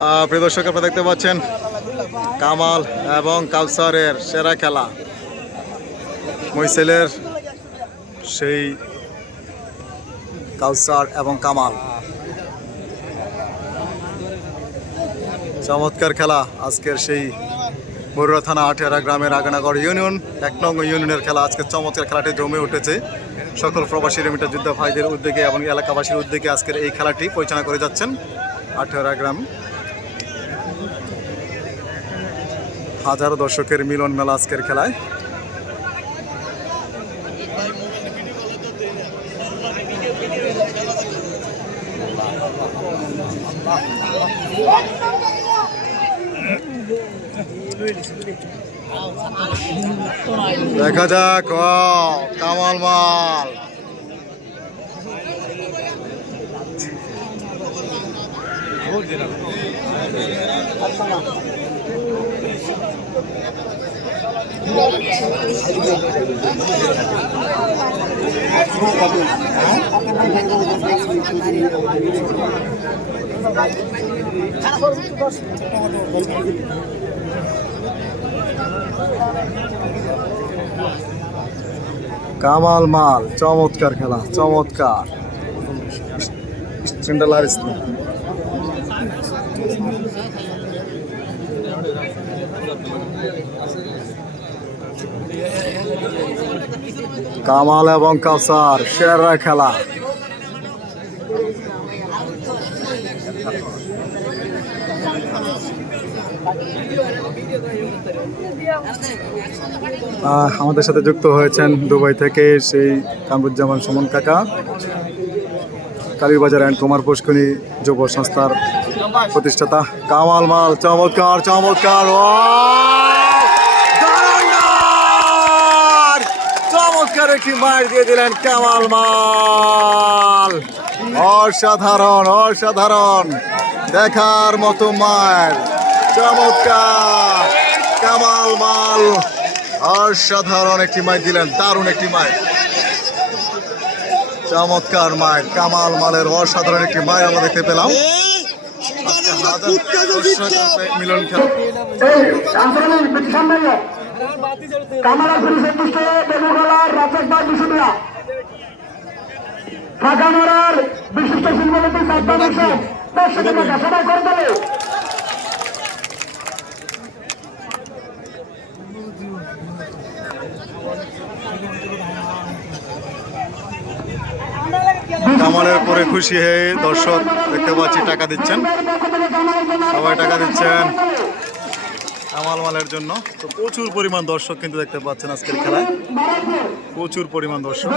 প্রিয় দর্শক, আপনারা দেখতে পাচ্ছেন কামাল এবং কাউসারের সেরা খেলা। মহিষেলের সেই কাউসার এবং কামাল, চমৎকার খেলা আজকের সেই বরুড়া থানা আটিয়ারা গ্রামের আগানাগড় ইউনিয়ন ১ নং ইউনিয়নের খেলা। আজকের চমৎকার খেলাটি জমে উঠেছে। সকল প্রবাসী রেমিটার যোদ্ধা ভাইদের উদ্যোগে এবং এলাকাবাসীর উদ্যোগে আজকের এই খেলাটি পরিচালনা করে যাচ্ছেন আটিয়ারা গ্রাম। হাজারো দর্শকের মিলন মেলা আজকের খেলায়। দেখা যাক কামাল মাল। কামাল মাল, চমৎকার খেলা, চমৎকার। কামাল এবং কাউসার সেরা খেলা। আমাদের সাথে যুক্ত হয়েছেন দুবাই থেকে সেই কামরুজ্জামান সুমন কাকা, কালীবাজার অ্যান্ড কুমার পুষ্করী যুব সংস্থার প্রতিষ্ঠাতা। কামাল মাল, চমৎকার চমৎকার, চমৎকার একটি মার দিয়ে দিলেন কামাল মাল। অসাধারণ অসাধারণ, দেখার মতো মার, চমৎকার। কামাল মাল অসাধারণ একটি মার দিলেন, দারুণ একটি মার, চমৎকার মার। কামাল মালের অসাধারণ একটি মার আমরা দেখতে পেলাম। মিলন খেলা কামালের পরে খুশি হয়ে দর্শক দেখতে পাচ্ছি টাকা দিচ্ছেন, সবাই টাকা দিচ্ছেন কামাল মালের জন্য। তো প্রচুর পরিমাণ দর্শক কিন্তু দেখতে পাচ্ছেন আজকের খেলায়, প্রচুর পরিমাণ দর্শক।